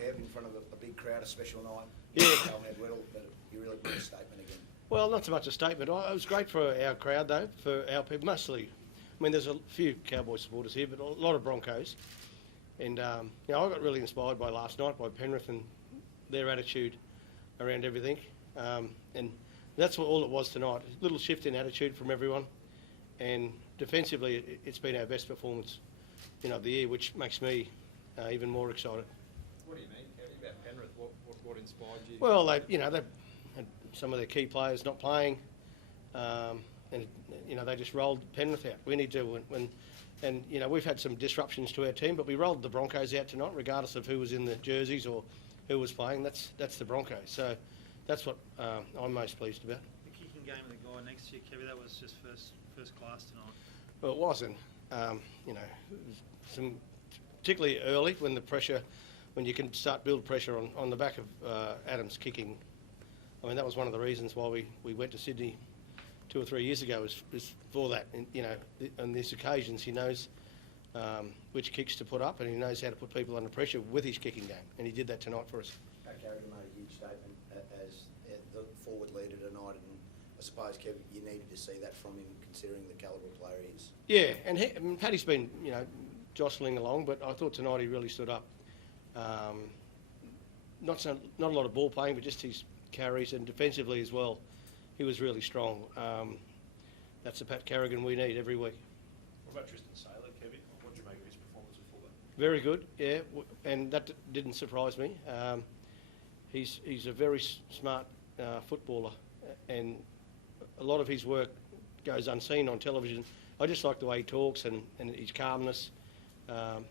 Kev, in front of a big crowd, a special night. Yeah. But you really put a statement again. Well, not so much a statement. It was great for our crowd, though, for our people. Mostly, I mean, there's a few Cowboys supporters here, but a lot of Broncos. And, I got really inspired by last night, by Penrith and their attitude around everything. And that's all it was tonight. A little shift in attitude from everyone. And defensively, it's been our best performance, of the year, which makes me even more excited. What do you mean, Kevvie, about Penrith? What inspired you? Well, they had some of their key players not playing, and they just rolled Penrith out. We need to, and we've had some disruptions to our team, but we rolled the Broncos out tonight, regardless of who was in the jerseys or who was playing. That's the Broncos. So that's what I'm most pleased about. The kicking game of the guy next to you, Kevvie, that was just first class tonight. Well, it wasn't. Some particularly early when you can start build pressure on the back of Adams kicking. I mean, that was one of the reasons why we went to Sydney 2 or 3 years ago, was for that. And, on these occasions, he knows which kicks to put up, and he knows how to put people under pressure with his kicking game, and he did that tonight for us. Carrigan made a huge statement as the forward leader tonight, and I suppose, Kev, you needed to see that from him, considering the calibre of player he is. Yeah, and Paddy's been, jostling along, but I thought tonight he really stood up. Not a lot of ball playing, but just his carries, and defensively as well, he was really strong. That's the Pat Carrigan we need every week. What about Tristan Saylor, Kevvie? What did you make of his performance at fullback? Very good, yeah, and that didn't surprise me. He's a very smart footballer, and a lot of his work goes unseen on television. I just like the way he talks and his calmness.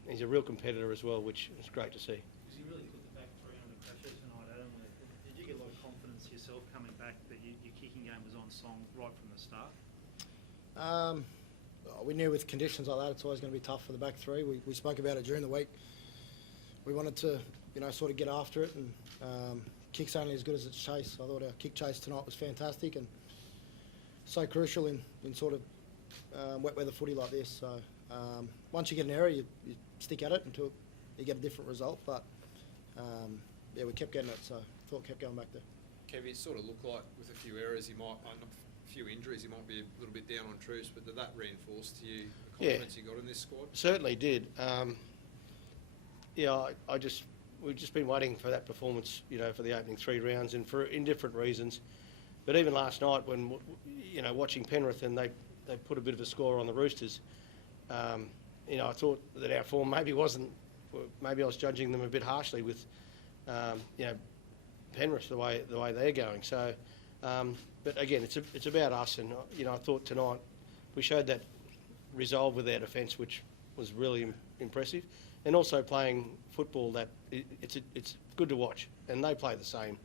He's a real competitor as well, which is great to see. Because he really put the back three under pressure tonight, Adam. Did you get a lot of confidence yourself coming back that your kicking game was on song right from the start? We knew with conditions like that, it's always going to be tough for the back three. We spoke about it during the week. We wanted to, sort of get after it, and kick's only as good as its chase. I thought our kick chase tonight was fantastic and so crucial in sort of wet weather footy like this. So once you get an error, you stick at it until you get a different result. But we kept getting it, so I thought kept going back there. Kevvie, it sort of looked like with a few errors, a few injuries, he might be a little bit down on Truce, but did that reinforce to you the confidence you got in this squad? Certainly did. We've just been waiting for that performance, for the opening 3 rounds, and in different reasons. But even last night, when watching Penrith and they put a bit of a score on the Roosters, I thought that our form maybe wasn't. Maybe I was judging them a bit harshly with, Penrith the way they're going. So, but again, it's about us, and I thought tonight we showed that resolve with our defence, which was really impressive, and also playing football that it's good to watch, and they play the same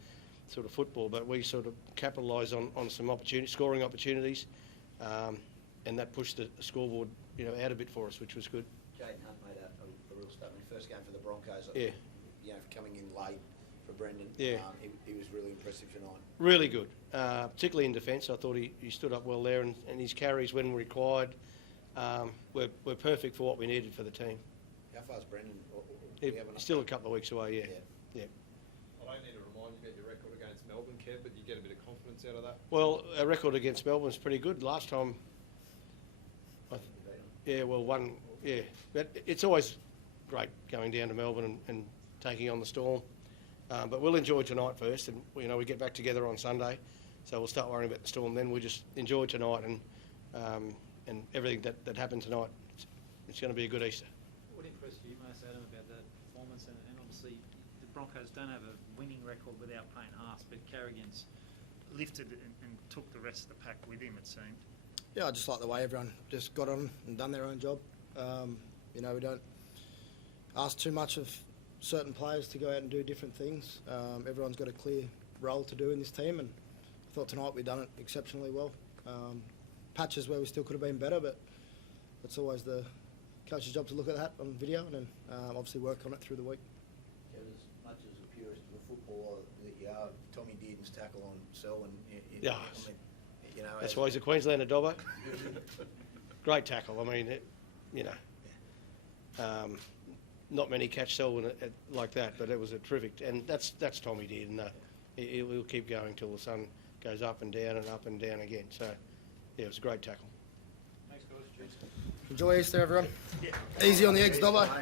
sort of football, but we sort of capitalise on some scoring opportunities, and that pushed the scoreboard out a bit for us, which was good. Jaden Hunt made a real statement. First game for the Broncos. Yeah. Coming in late for Brendan. Yeah. He was really impressive tonight. Really good, particularly in defence. I thought he stood up well there, and his carries when required were perfect for what we needed for the team. How far is Brendan? Still a couple of weeks away, yeah. I don't need to remind you about your record against Melbourne, Kev, but you get a bit of confidence out of that? Well, our record against Melbourne is pretty good. Last time, but it's always great going down to Melbourne and taking on the Storm. But we'll enjoy tonight first, and we get back together on Sunday, so we'll start worrying about the Storm then. We just enjoy tonight and everything that happened tonight. It's going to be a good Easter. What impressed you most, Adam, about that performance? And obviously the Broncos don't have a winning record without Payne Haas, but Carrigan's lifted and took the rest of the pack with him, it seemed. Yeah, I just like the way everyone just got on and done their own job. We don't ask too much of certain players to go out and do different things. Everyone's got a clear role to do in this team, and I thought tonight we've done it exceptionally well. Patches where we still could have been better, but it's always the coach's job to look at that on video and then obviously work on it through the week. As much as a purist of a footballer that you are, Tommy Dearden's tackle on Selwyn. That's why he's a Queenslander, Dobbo. Great tackle. I mean, not many catch sell like that, but it was a terrific, and that's Tommy did, and he'll keep going till the sun goes up and down again. So, yeah, it was a great tackle. Thanks, guys. Cheers. Enjoy Easter, everyone. Easy on the eggs, Dobbo.